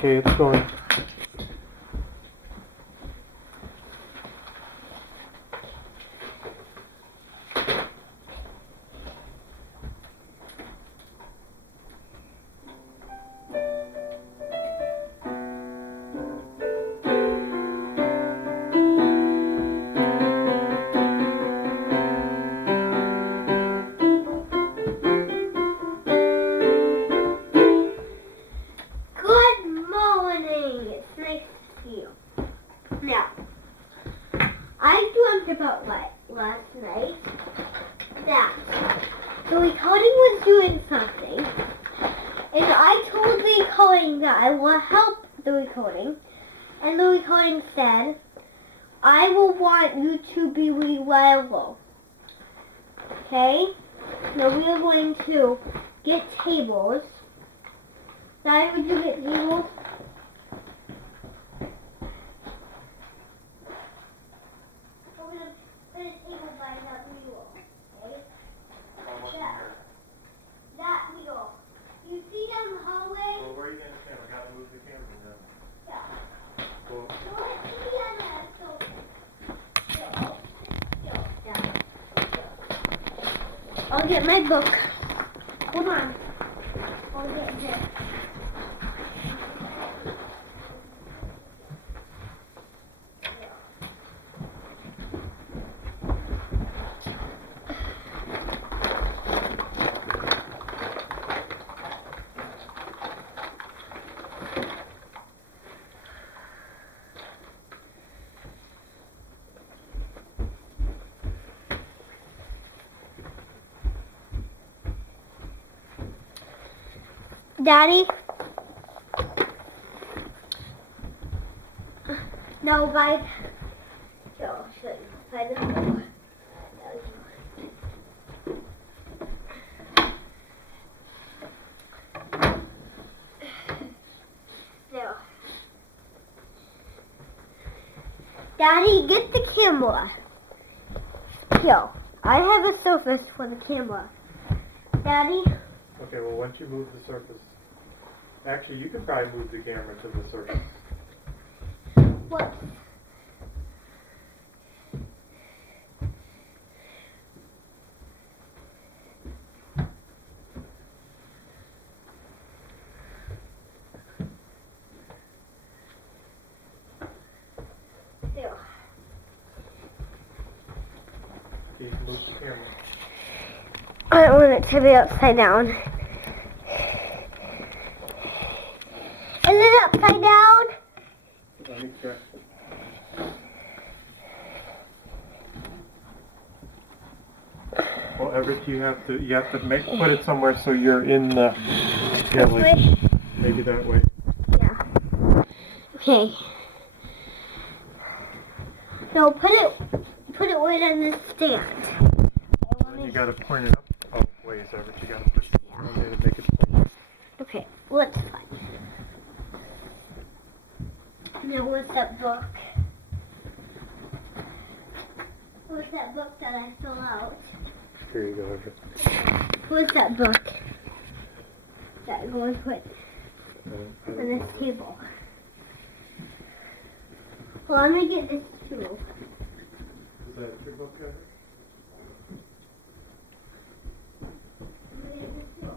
Okay, it's going. Now, I dreamt about last night that the recording was doing something, and I told the recording that I will help the recording, and the recording said, I will want you to be reliable. Okay? Now we are going to get tables. Daddy, would you get tables? That wheel. You see down the hallway? Well, where are you going to stand? I got to move the camera now. Yeah. Cool. So let's see on that. So, I'll get my book. Hold on. I'll get this. Daddy? No, by... Here, I'll show you. By the door. There. Daddy, get the camera. Here, I have a surface for the camera. Daddy? Okay, well, once you move the surface, actually, you could probably move the camera to the surface. What? There. You can move the camera. I don't want it to be upside down. Is it upside down? Let me check. Well, Everett, you have to put it somewhere so you're in the. Yeah, like, maybe that way. Yeah. Okay. No, put it right on the stand. Then you gotta point it up. Oh, ways, Everett. You gotta push it on there to make it point. Okay, let's find. Now, what's that book? What's that book that I fill out? Here you go, Everett. What's that book that I'm going to put on this table? Well, I'm going to get this too. Is that your book, Everett? I'm going to get this too.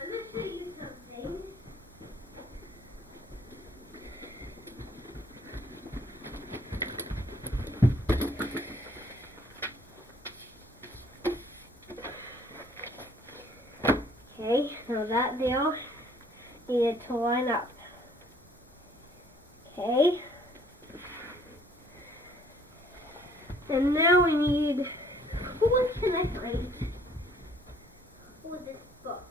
I'm going to show you something. Okay, so that deal needed to line up. Okay. And now we need, what can I find for this book?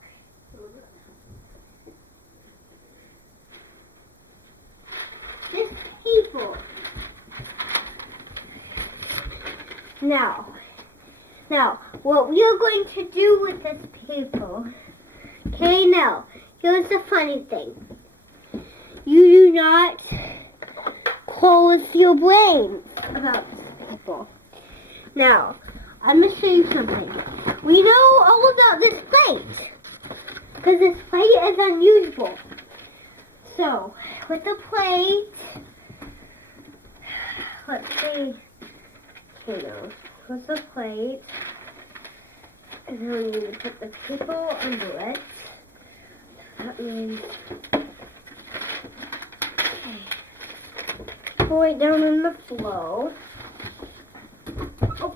This people. Now, what we are going to do with this paper. Okay, now, here's the funny thing. You do not close your brain about this paper. Now, I'm going to show you something. We know all about this plate, because this plate is unusual. So, with the plate, let's see, with the plate, and then we need to put the paper under it. That means, pour it down on the floor. Oh.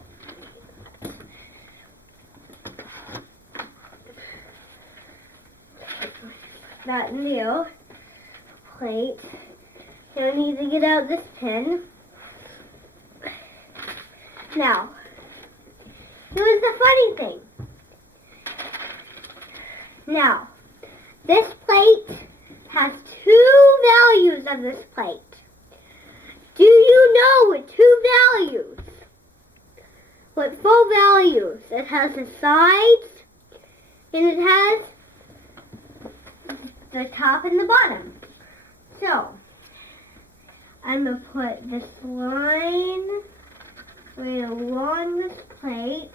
That in the plate. Now I need to get out this pen. Now, here's the funny thing. Now, this plate has two values of this plate. Do you know what two values? What four values? It has the sides, and it has the top and the bottom. So, I'm going to put this line right along this plate.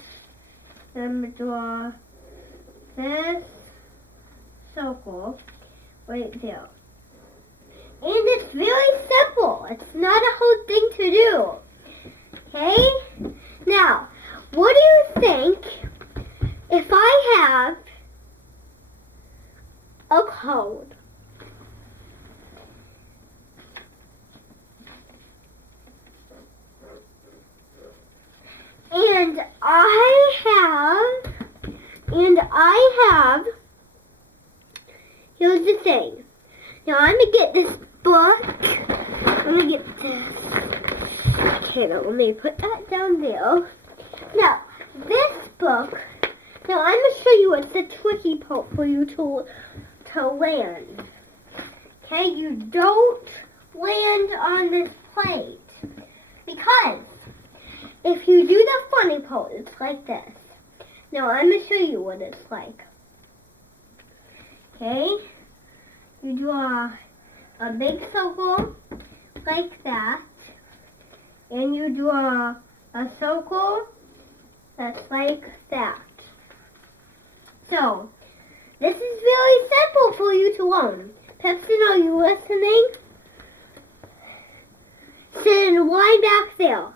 Then I'm going to draw this circle right there. And it's very simple. It's not a hard thing to do. Okay? Now, what do you think if I have a code? And I have, here's the thing. Now I'm going to get this book. I'm going to get this. Okay, now let me put that down there. Now, this book, now I'm going to show you what's the tricky part for you to land. Okay, you don't land on this plate. Because if you do the funny part, it's like this. Now I'm going to show you what it's like. Okay, you draw a big circle like that. And you draw a circle that's like that. So, this is very simple for you to learn. Pepsin, are you listening? Sit in a line back there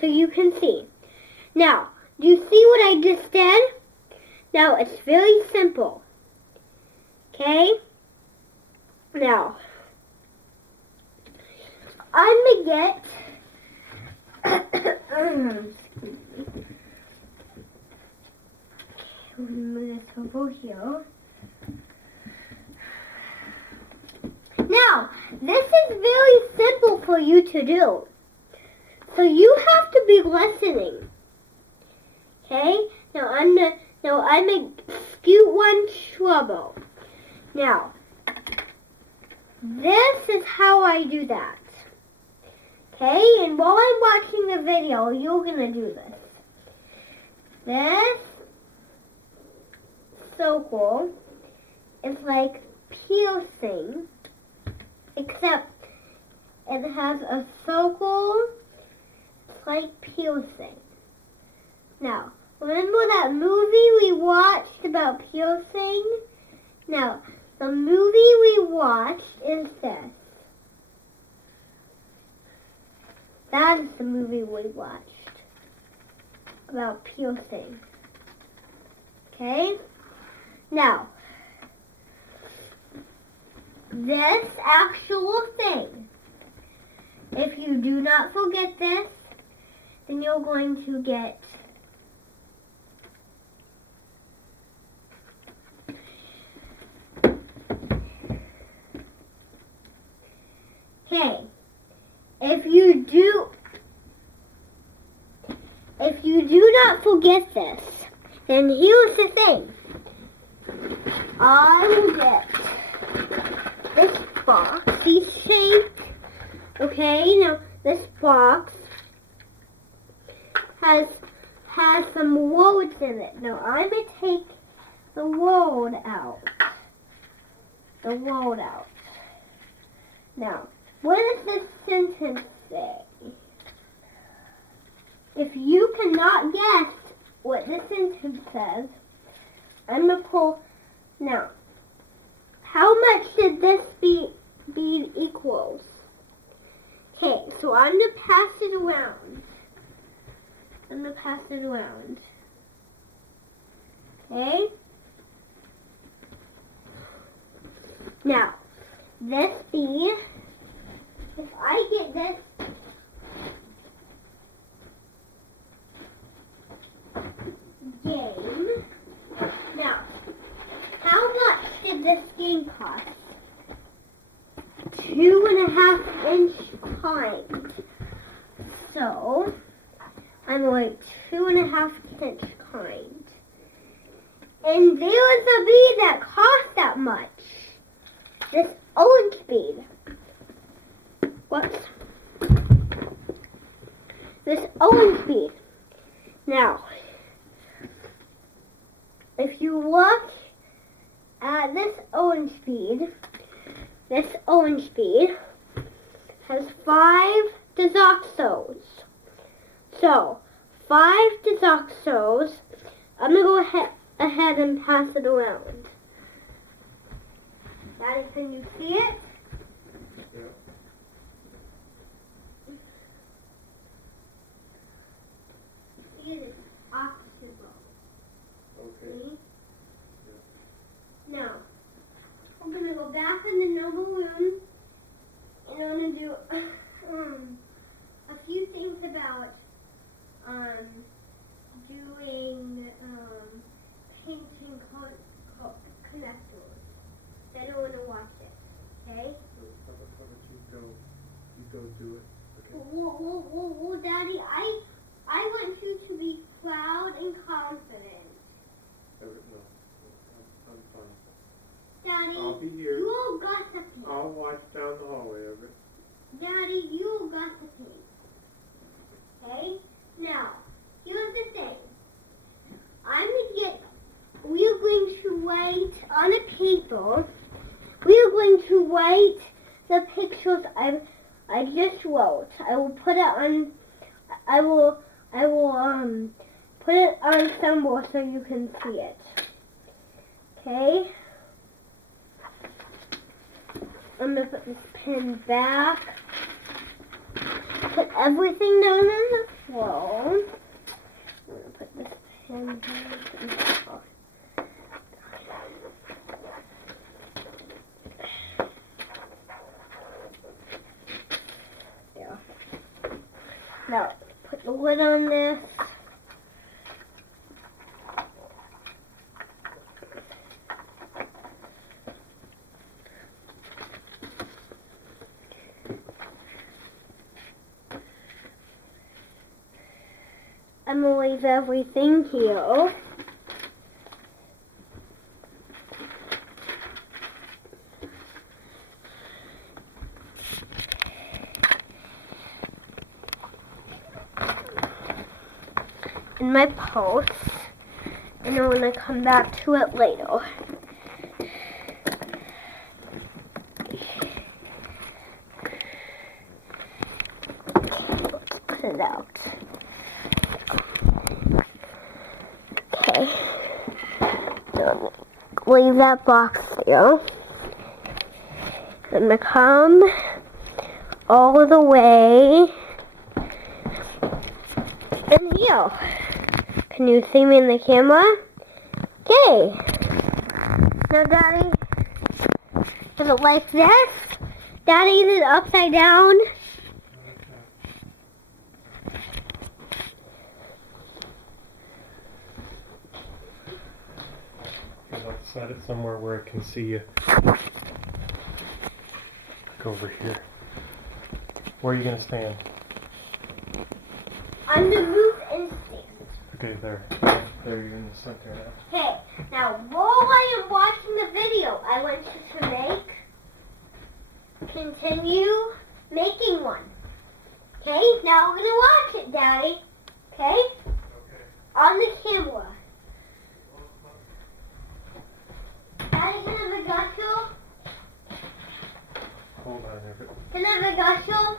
so you can see. Now, do you see what I just did? Now, it's very simple. Okay? Now, I'm going to get excuse me. We'll move this over here. Now, this is very simple for you to do. So you have to be listening. Okay? Now I'm gonna scoot one trouble. Now, this is how I do that. Okay? And while I'm watching the video, you're gonna do this. This circle is like piercing, except it has a circle. It's like piercing. Now, remember that movie we watched about piercing? Now, the movie we watched is this. That is the movie we watched about piercing. Okay? Now, this actual thing, if you do not forget this, then you're going to get okay. If you do not forget this, then here's the thing. I get this boxy shape. Okay, now this box has some words in it. Now I'm going to take the word out. The word out. Now, what does this sentence say? If you cannot guess what this sentence says, I'm going to pull. Now, how much did this bead equals? Okay, so I'm going to pass it around. I'm going to pass it around. Okay? Now, this bead, if I get this game, now, how much did this game cost? 2.5-inch coin. So, I'm like 2.5-inch coin. And there was a bead that cost that much. This orange bead. What? This orange bead. Now, if you look at this orange bead has 5 desoxos. So, 5 desoxos. I'm going to go ahead and pass it around. Daddy, can you see it? Yeah. See it is oxygen. Okay. Yeah. Now, I'm going to go back in the noble room and I'm going to do a few things about doing painting connectors. I don't want to watch it, okay? How about you go do it, okay? Whoa, Daddy, I want you to be proud and confident. No, I'm fine. Daddy, I'll be here. you all got the paint. I'll watch down the hallway, Everett. Daddy, you all got the paint. Okay? Now, here's the thing. We're going to write on a paper. We're going to write the pictures I just wrote. I will put it on. I will put it on somewhere so you can see it. Okay. I'm gonna put this pen back. Put everything down on the floor. I'm gonna put this pen back on the floor. There. Now, put the lid on this. I'm going to leave everything here. In my post, and I'm going to come back to it later. Let's put it out. Okay, so leave that box there. I'm going to come all the way in here. Can you see me in the camera? Okay. Now, Daddy, is it like this? Daddy, is it upside down? Let's set it somewhere where I can see you. Go over here. Where are you going to stand? On the roof and stairs. Okay, there. There, you're in the center now. Okay, now while I am watching the video, I want you to continue making one. Okay, now I'm going to watch it, Daddy. Okay? Okay. On the camera. Daddy, can I have a gacho? Hold on, Everett. Can I have a gacho?